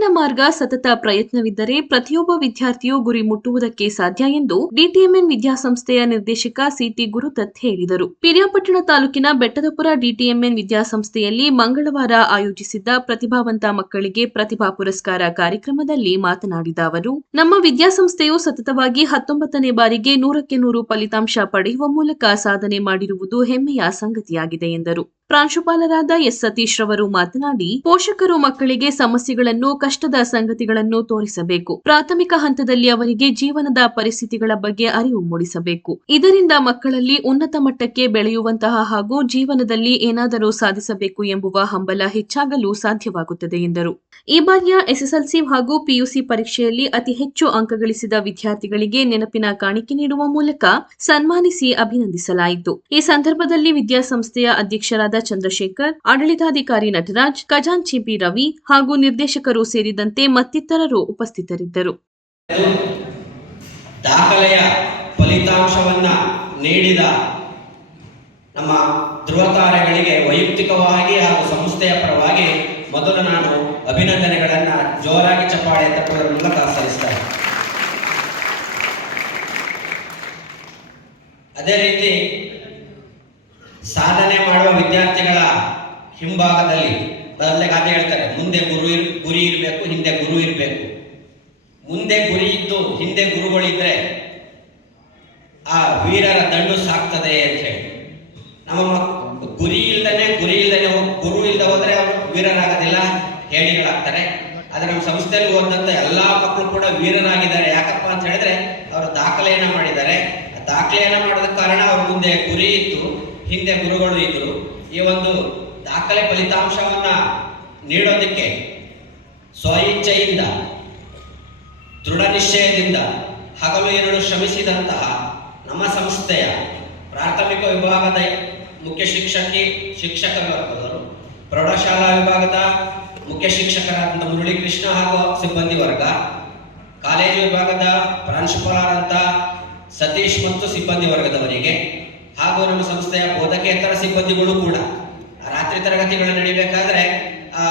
ಸಾವಿನ ಮಾರ್ಗ ಸತತ ಪ್ರಯತ್ನವಿದ್ದರೆ ಪ್ರತಿಯೊಬ್ಬ ವಿದ್ಯಾರ್ಥಿಯು ಗುರಿ ಮುಟ್ಟುವುದಕ್ಕೆ ಸಾಧ್ಯ ಎಂದು ಡಿಟಿಎಂಎನ್ ವಿದ್ಯಾಸಂಸ್ಥೆಯ ನಿರ್ದೇಶಕ ಸಿಟಿ ಗುರುದತ್ ಹೇಳಿದರು. ಪಿರಿಯಾಪಟ್ಟಣ ತಾಲೂಕಿನ ಬೆಟ್ಟದಪುರ ಡಿಟಿಎಂಎನ್ ವಿದ್ಯಾಸಂಸ್ಥೆಯಲ್ಲಿ ಮಂಗಳವಾರ ಆಯೋಜಿಸಿದ್ದ ಪ್ರತಿಭಾವಂತ ಮಕ್ಕಳಿಗೆ ಪ್ರತಿಭಾ ಪುರಸ್ಕಾರ ಕಾರ್ಯಕ್ರಮದಲ್ಲಿ ಮಾತನಾಡಿದ ಅವರು, ನಮ್ಮ ವಿದ್ಯಾಸಂಸ್ಥೆಯು ಸತತವಾಗಿ ಹತ್ತೊಂಬತ್ತನೇ ಬಾರಿಗೆ ನೂರಕ್ಕೆ ನೂರು ಫಲಿತಾಂಶ ಪಡೆಯುವ ಮೂಲಕ ಸಾಧನೆ ಮಾಡಿರುವುದು ಹೆಮ್ಮೆಯ ಸಂಗತಿಯಾಗಿದೆ ಎಂದರು. ಪ್ರಾಂಶುಪಾಲರಾದ ಎಸ್ ಸತೀಶ್ ರವರು ಮಾತನಾಡಿ, ಪೋಷಕರು ಮಕ್ಕಳಿಗೆ ಸಮಸ್ಯೆಗಳನ್ನು, ಕಷ್ಟದ ಸಂಗತಿಗಳನ್ನು ತೋರಿಸಬೇಕು. ಪ್ರಾಥಮಿಕ ಹಂತದಲ್ಲಿ ಅವರಿಗೆ ಜೀವನದ ಪರಿಸ್ಥಿತಿಗಳ ಬಗ್ಗೆ ಅರಿವು ಮೂಡಿಸಬೇಕು. ಇದರಿಂದ ಮಕ್ಕಳಲ್ಲಿ ಉನ್ನತ ಮಟ್ಟಕ್ಕೆ ಬೆಳೆಯುವಂತಹ ಹಾಗೂ ಜೀವನದಲ್ಲಿ ಏನಾದರೂ ಸಾಧಿಸಬೇಕು ಎಂಬುವ ಹಂಬಲ ಹೆಚ್ಚಾಗಲು ಸಾಧ್ಯವಾಗುತ್ತದೆ ಎಂದರು. ಈ ಬಾರಿಯ ಎಸ್ಎಸ್ಎಲ್ಸಿ ಹಾಗೂ ಪಿಯುಸಿ ಪರೀಕ್ಷೆಯಲ್ಲಿ ಅತಿ ಹೆಚ್ಚು ಅಂಕ ಗಳಿಸಿದ ವಿದ್ಯಾರ್ಥಿಗಳಿಗೆ ನೆನಪಿನ ಕಾಣಿಕೆ ನೀಡುವ ಮೂಲಕ ಸನ್ಮಾನಿಸಿ ಅಭಿನಂದಿಸಲಾಯಿತು. ಈ ಸಂದರ್ಭದಲ್ಲಿ ವಿದ್ಯಾಸಂಸ್ಥೆಯ ಅಧ್ಯಕ್ಷರಾದ ಚಂದ್ರಶೇಖರ್, ಆಡಳಿತಾಧಿಕಾರಿ ನಟರಾಜ್ ಖಜಾಂಚಿ ಬಿ ರವಿ ಹಾಗೂ ನಿರ್ದೇಶಕರು ಸೇರಿದಂತೆ ಮತ್ತಿತರರು ಉಪಸ್ಥಿತರಿದ್ದರು. ದಾಖಲೆಯ ಫಲಿತಾಂಶವನ್ನ ನೀಡಿದ ನಮ್ಮ ಧ್ರುವತಾರೆಗಳಿಗೆ ವೈಯಕ್ತಿಕವಾಗಿ ಹಾಗೂ ಸಂಸ್ಥೆಯ ಪರವಾಗಿ ಮೊದಲು ನಾನು ಅಭಿನಂದನೆಗಳನ್ನು ಜೋರಾಗಿ ಚಪ್ಪಾಳೆ ತಟ್ಟುವುದರ ಮೂಲಕ ಸಲ್ಲಿಸ್ತೇನೆ ಅದೇ ರೀತಿ ಸಾಧನೆ ಮಾಡುವ ವಿದ್ಯಾರ್ಥಿಗಳ ಹಿಂಭಾಗದಲ್ಲಿ ಅದರಲ್ಲೇ ಗಾದೆ ಹೇಳ್ತಾರೆ, ಮುಂದೆ ಗುರು ಇರ್, ಗುರಿ ಇರಬೇಕು, ಹಿಂದೆ ಗುರು ಇರಬೇಕು. ಮುಂದೆ ಗುರಿ ಇದ್ದು ಹಿಂದೆ ಗುರುಗಳಿದ್ರೆ ಆ ವೀರರ ದಂಡು ಸಾಕ್ತದೆ ಅಂತ ಹೇಳಿ. ನಮ್ಮ ಮಕ್- ಗುರಿ ಇಲ್ದನೆ, ಗುರಿ ಇಲ್ಲದೆ ಗುರು ಇಲ್ಲದೆ ಹೋದ್ರೆ ಅವರು ವೀರರಾಗೋದಿಲ್ಲ ಹೇಳಿಗಳಾಗ್ತಾರೆ. ಆದರೆ ನಮ್ಮ ಸಂಸ್ಥೆಯಲ್ಲಿ ಹೋದಂಥ ಎಲ್ಲಾ ಮಕ್ಕಳು ಕೂಡ ವೀರರಾಗಿದ್ದಾರೆ. ಯಾಕಪ್ಪ ಅಂತ ಹೇಳಿದ್ರೆ, ಅವರು ದಾಖಲೆಯನ್ನ ಮಾಡಿದ್ದಾರೆ. ದಾಖಲೆಯನ್ನ ಮಾಡೋದಕ್ಕೆ ಕಾರಣ ಅವ್ರ ಮುಂದೆ ಗುರಿ ಇತ್ತು ಹಿಂದೆ ಗುರುಗಳು ಇದ್ದರು ಈ ಒಂದು ದಾಖಲೆ ಫಲಿತಾಂಶವನ್ನು ನೀಡೋದಕ್ಕೆ ಸ್ವಇಚ್ಛೆಯಿಂದ, ದೃಢ ನಿಶ್ಚಯದಿಂದ, ಹಗಲು ಎರಡು ಶ್ರಮಿಸಿದಂತಹ ನಮ್ಮ ಸಂಸ್ಥೆಯ ಪ್ರಾಥಮಿಕ ವಿಭಾಗದ ಮುಖ್ಯ ಶಿಕ್ಷಕಿ, ಶಿಕ್ಷಕ ವರ್ಗದವರು ಪ್ರೌಢಶಾಲಾ ವಿಭಾಗದ ಮುಖ್ಯ ಶಿಕ್ಷಕರಾದಂಥ ಮುರಳೀಕೃಷ್ಣ ಹಾಗೂ ಸಿಬ್ಬಂದಿ ವರ್ಗ, ಕಾಲೇಜು ವಿಭಾಗದ ಪ್ರಾಂಶುಪಾಲರಾದಂಥ ಸತೀಶ್ ಮತ್ತು ಸಿಬ್ಬಂದಿ ವರ್ಗದವರಿಗೆ ಹಾಗೂ ನಮ್ಮ ಸಂಸ್ಥೆಯ ಬೋಧಕೇತರ ಸಿಬ್ಬಂದಿಗಳು ಕೂಡ. ರಾತ್ರಿ ತರಗತಿಗಳು ನಡೀಬೇಕಾದ್ರೆ ಆ